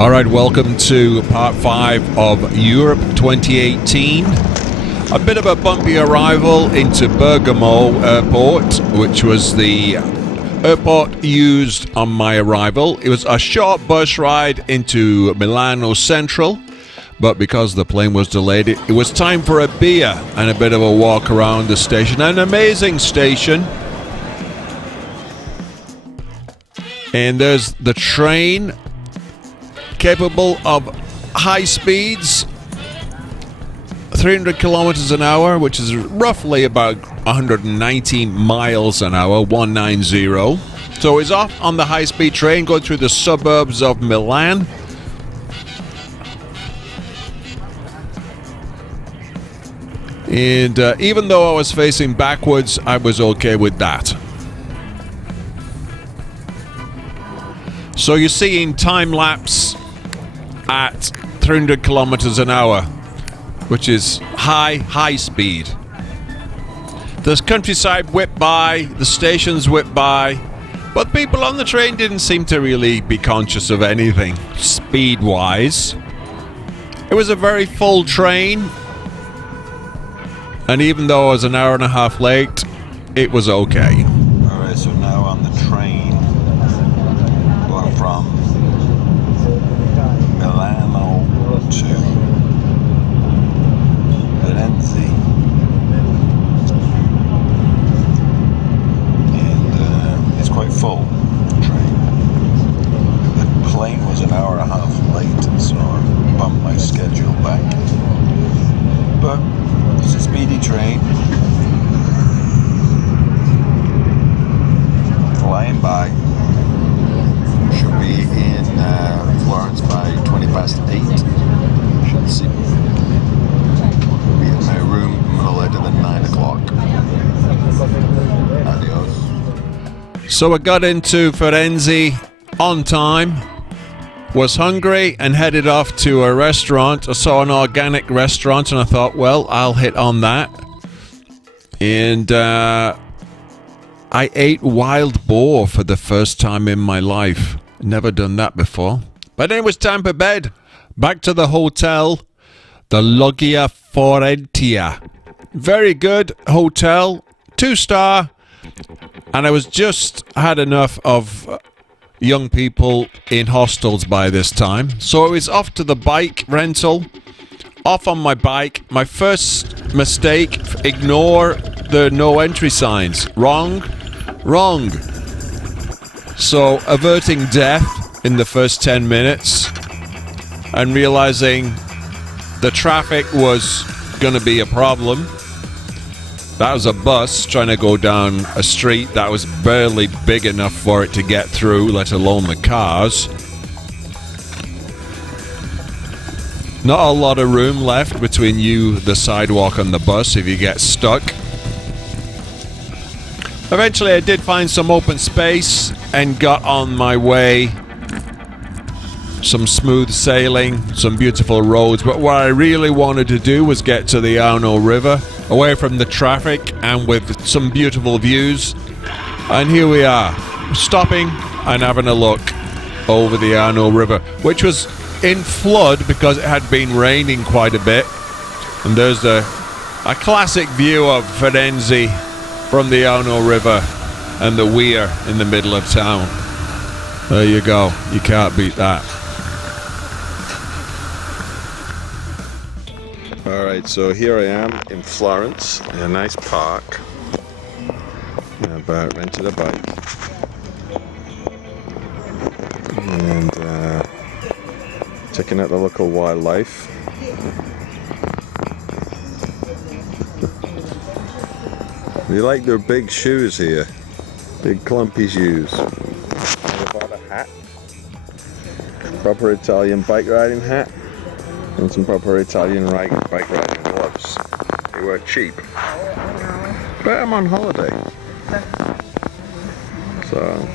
Alright, welcome to part 5 of Europe 2018. A bit of a bumpy arrival into Bergamo airport, which was the airport used on my arrival. It was a short bus ride into Milano Centrale, but because the plane was delayed, it was time for a beer and a bit of a walk around the station. An amazing station. And there's the train, capable of high speeds, 300 kilometers an hour, which is roughly about 119 miles an hour, 190. So it's off on the high-speed train going through the suburbs of Milan. And even though I was facing backwards, I was okay with that. So you're seeing time-lapse at 300 kilometers an hour, which is high speed. There's countryside whipped by, the stations whipped by, but people on the train didn't seem to really be conscious of anything speed-wise. It was a very full train, and even though I was an hour and a half late, it was okay. Alright, so now on the train going from Milano to Firenze, and it's quite full, the train. The plane was an hour and a half late, so I bumped my schedule back. But it's a speedy train, flying by. Should be in Florence by 20 past 8. Should see. Be in my room no later than 9 o'clock. Adios. So I got into Firenze on time, was hungry and headed off to a restaurant. I saw an organic restaurant and I thought, well, I'll hit on that. And I ate wild boar for the first time in my life. Never done that before. But then it was time for bed. Back to the hotel, the Loggia Fiorentina. Very good hotel, 2-star. And I was just had enough of young people in hostels by this time. So I was off to the bike rental. Off on my bike. My first mistake, ignore the no entry signs. Wrong. So averting death in the first 10 minutes and realizing the traffic was going to be a problem. That was a bus trying to go down a street that was barely big enough for it to get through, let alone the cars. Not a lot of room left between you, the sidewalk, and the bus if you get stuck. Eventually I did find some open space and got on my way. Some smooth sailing, some beautiful roads, but what I really wanted to do was get to the Arno River, away from the traffic and with some beautiful views. And here we are, stopping and having a look over the Arno River, which was in flood because it had been raining quite a bit. And there's a classic view of Firenze from the Arno River and the weir in the middle of town. There you go, you can't beat that. Alright, so here I am in Florence, in a nice park. I about rented a bike. And checking out the local wildlife. They like their big shoes here. Big clumpy shoes. I bought a hat. Proper Italian bike riding hat. And some proper Italian bike riding gloves. They were cheap. But I'm on holiday. So,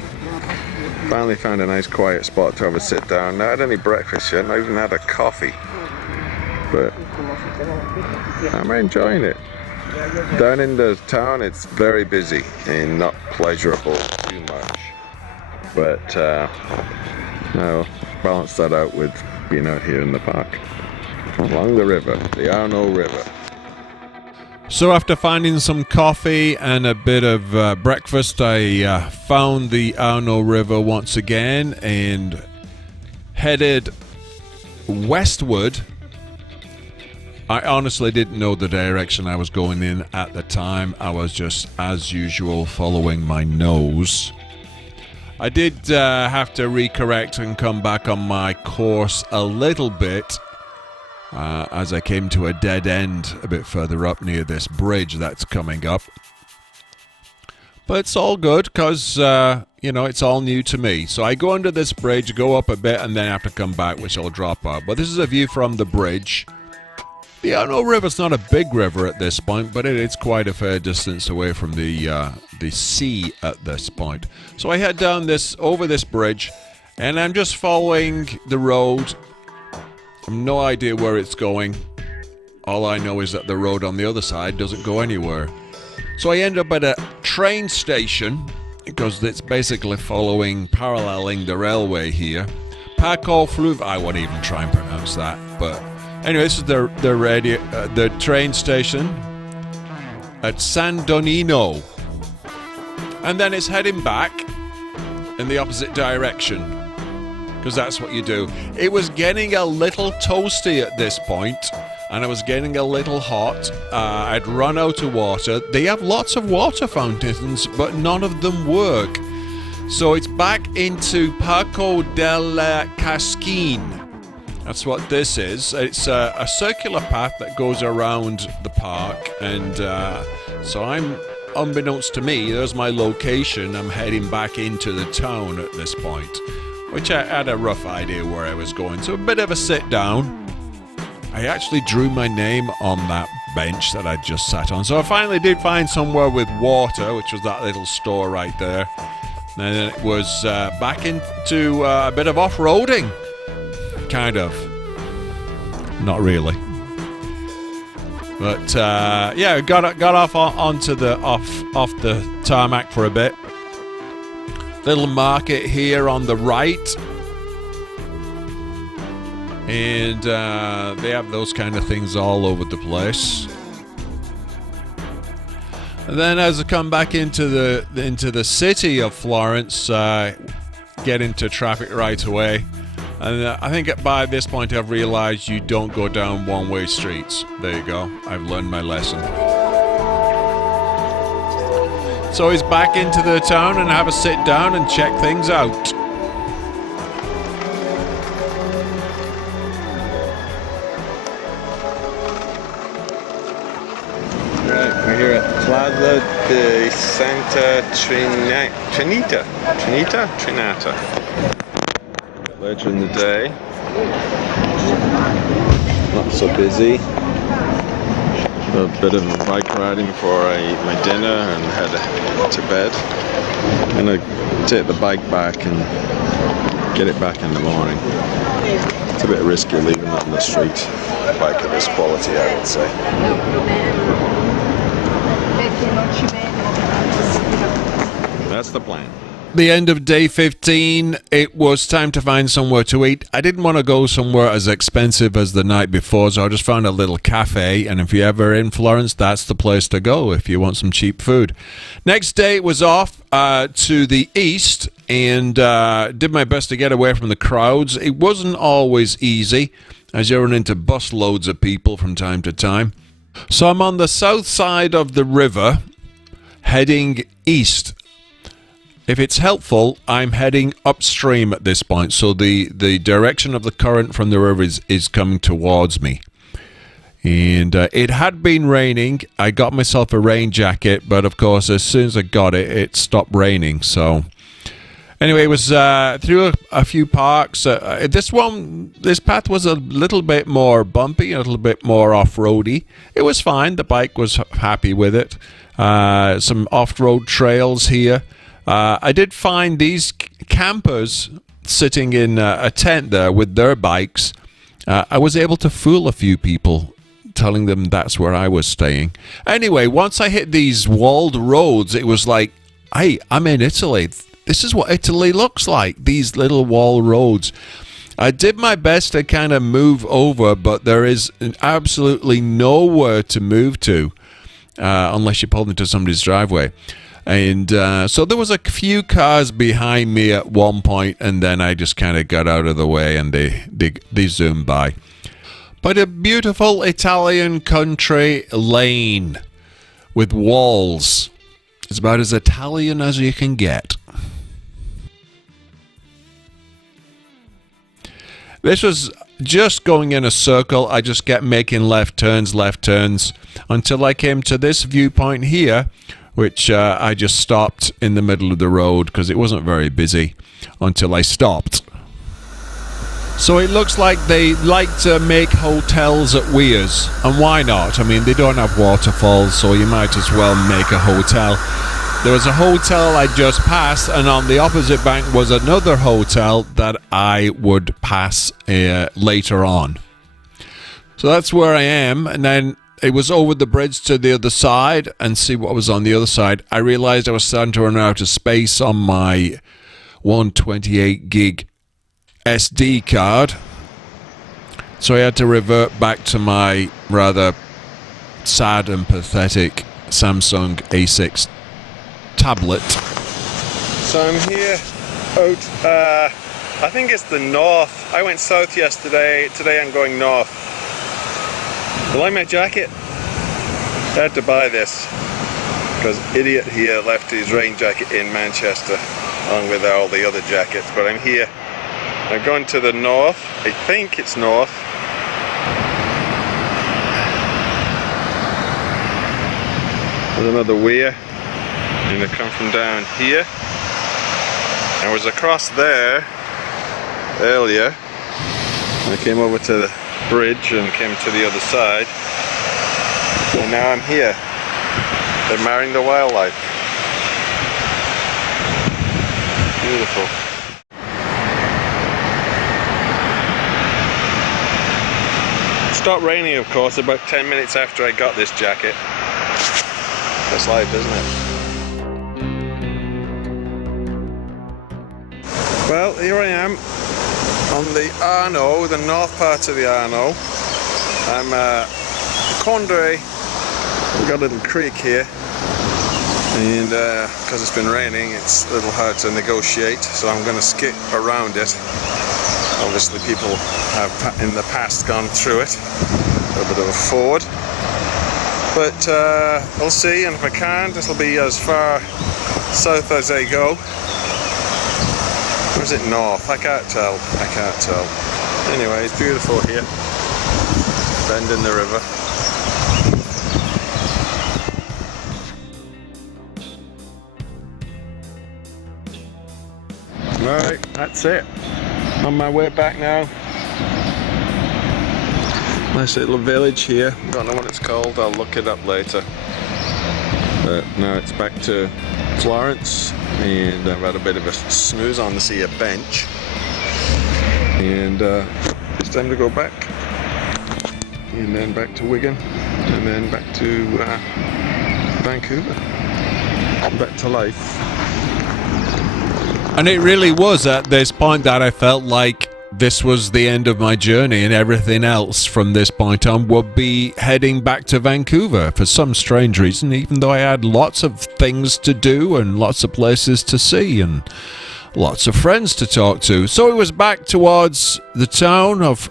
finally found a nice quiet spot to have a sit down. Not had any breakfast yet, not even had a coffee. But I'm enjoying it. Down in the town it's very busy and not pleasurable too much. But Now, balance that out with being out here in the park. Along the river, the Arno River. So after finding some coffee and a bit of breakfast, I found the Arno River once again and headed westward. I honestly didn't know the direction I was going in at the time. I was just, as usual, following my nose. I did have to recorrect and come back on my course a little bit as I came to a dead end a bit further up near this bridge that's coming up. But it's all good because, you know, it's all new to me. So I go under this bridge, go up a bit, and then have to come back, which I'll drop out. But this is a view from the bridge. The Arno River's not a big river at this point, but it's quite a fair distance away from the sea at this point. So I head down over this bridge, and I'm just following the road. I have no idea where it's going. All I know is that the road on the other side doesn't go anywhere. So I end up at a train station, because it's basically paralleling the railway here. Parc, I won't even try and pronounce that, but anyway, this is the train station at San Dommino. And then it's heading back in the opposite direction, because that's what you do. It was getting a little toasty at this point, and it was getting a little hot. I'd run out of water. They have lots of water fountains, but none of them work. So it's back into Parc delle Cascine. That's what this is. It's a circular path that goes around the park, and so I'm, unbeknownst to me, there's my location. I'm heading back into the town at this point, which I had a rough idea where I was going. So a bit of a sit down. I actually drew my name on that bench that I just sat on. So I finally did find somewhere with water, which was that little store right there. And then it was back into a bit of off-roading. Kind of. Not really. But yeah, got off onto the off the tarmac for a bit. Little market here on the right. And they have those kind of things all over the place. And then as I come back into the city of Florence, get into traffic right away. And I think by this point I've realized you don't go down one-way streets. There you go. I've learned my lesson. So he's back into the town and have a sit down and check things out. Right, we're here at Plaza de Santa Trinita. Later in the day, not so busy. A bit of a bike riding before I eat my dinner and head to bed. I'm gonna take the bike back and get it back in the morning. It's a bit risky leaving it on the street. A bike of this quality, I would say. That's the plan. The end of day 15, it was time to find somewhere to eat. I didn't want to go somewhere as expensive as the night before, so I just found a little cafe, and if you're ever in Florence, that's the place to go if you want some cheap food. Next day was off to the east, and did my best to get away from the crowds. It wasn't always easy, as you run into bus loads of people from time to time. So I'm on the south side of the river, heading east. If it's helpful, I'm heading upstream at this point, so the direction of the current from the river is coming towards me. And it had been raining. I got myself a rain jacket, but of course, as soon as I got it, it stopped raining. So anyway, it was through a few parks. This path was a little bit more bumpy, a little bit more off-roady. It was fine. The bike was happy with it. Some off-road trails here. I did find these campers sitting in a tent there with their bikes. I was able to fool a few people, telling them that's where I was staying. Anyway, once I hit these walled roads, it was like, hey, I'm in Italy. this is what Italy looks like, these little wall roads. I did my best to kind of move over, but there is absolutely nowhere to move to unless you pull into somebody's driveway. And so there was a few cars behind me at one point, and then I just kind of got out of the way and they zoomed by. But a beautiful Italian country lane with walls. It's about as Italian as you can get. This was just going in a circle. I just kept making left turns, until I came to this viewpoint here, which I just stopped in the middle of the road because it wasn't very busy until I stopped. So it looks like they like to make hotels at weirs, and why not? I mean, they don't have waterfalls, so you might as well make a hotel. There was a hotel I just passed, and on the opposite bank was another hotel that I would pass later on. So that's where I am, and then it was over the bridge to the other side and see what was on the other side. I realized I was starting to run out of space on my 128 gig SD card, so I had to revert back to my rather sad and pathetic Samsung A6 tablet. So I'm here out, I think it's the north. I went south yesterday, today I'm going north. You like my jacket? I had to buy this because idiot here left his rain jacket in Manchester along with all the other jackets, but I'm here. I'm going to the north. I think it's north. There's another weir. I'm going to come from down here. I was across there earlier. I came over to the bridge and came to the other side. And now I'm here. Admiring the wildlife. Beautiful. It stopped raining, of course, about 10 minutes after I got this jacket. That's life, isn't it? Well, here I am on the Arno, the north part of the Arno. I'm Condre. We've got a little creek here, and because it's been raining, it's a little hard to negotiate, so I'm going to skip around it. Obviously, people have in the past gone through it. A little bit of a ford, but we'll see. And if I can, this will be as far south as I go. Or is it north? I can't tell. I can't tell. Anyway, it's beautiful here. Bend in the river. Right, that's it. On my way back now. Nice little village here. Don't know what it's called. I'll look it up later. But now it's back to Florence, and I've had a bit of a snooze on to see a bench, and it's time to go back, and then back to Wigan, and then back to Vancouver, back to life. And it really was at this point that I felt like this was the end of my journey, and everything else from this point on would be heading back to Vancouver for some strange reason, even though I had lots of things to do and lots of places to see and lots of friends to talk to. So it was back towards the town of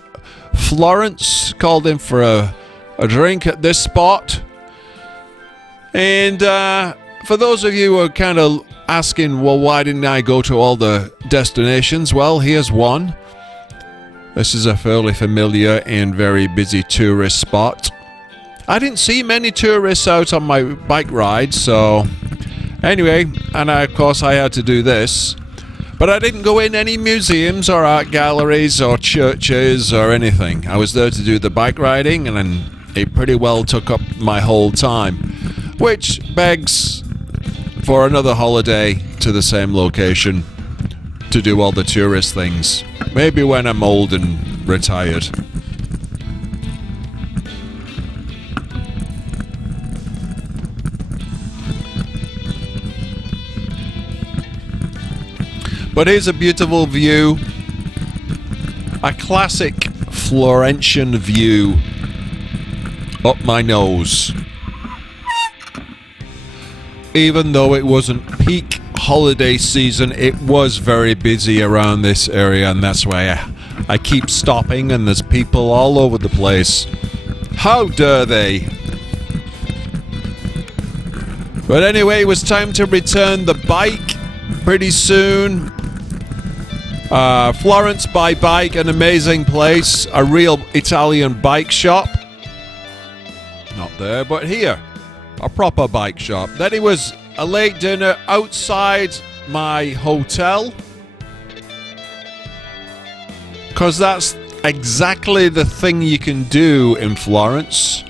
Florence, called in for a drink at this spot. And for those of you who are kind of asking, well, why didn't I go to all the destinations? Well, here's one. This is a fairly familiar and very busy tourist spot. I didn't see many tourists out on my bike ride, so anyway, and of course I had to do this. But I didn't go in any museums or art galleries or churches or anything. I was there to do the bike riding, and then it pretty well took up my whole time, which begs for another holiday to the same location to do all the tourist things. Maybe when I'm old and retired. But here's a beautiful view. A classic Florentian view up my nose. Even though it wasn't peak holiday season, it was very busy around this area, and that's why I keep stopping, and there's people all over the place. How dare they? But anyway, it was time to return the bike pretty soon. Florence by bike, an amazing place, a real Italian bike shop. Not there, but here, a proper bike shop. Then it was a late dinner outside my hotel, because that's exactly the thing you can do in Florence.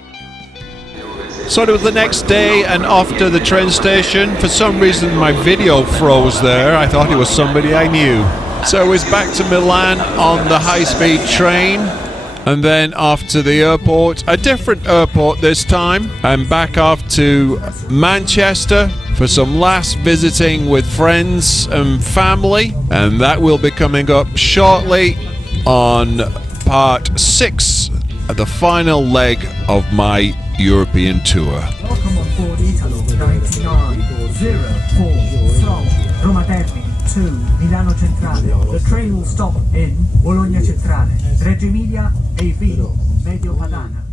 So it was the next day and off to the train station. For some reason my video froze there. I thought it was somebody I knew. So it was back to Milan on the high-speed train, and then off to the airport, a different airport this time, and back off to Manchester for some last visiting with friends and family, and that will be coming up shortly on part 6, the final leg of my European tour. Welcome on board Italo 9904 from Roma Termini to Milano Centrale. The train will stop in Bologna Centrale, Reggio Emilia e Vino, Medio Padana.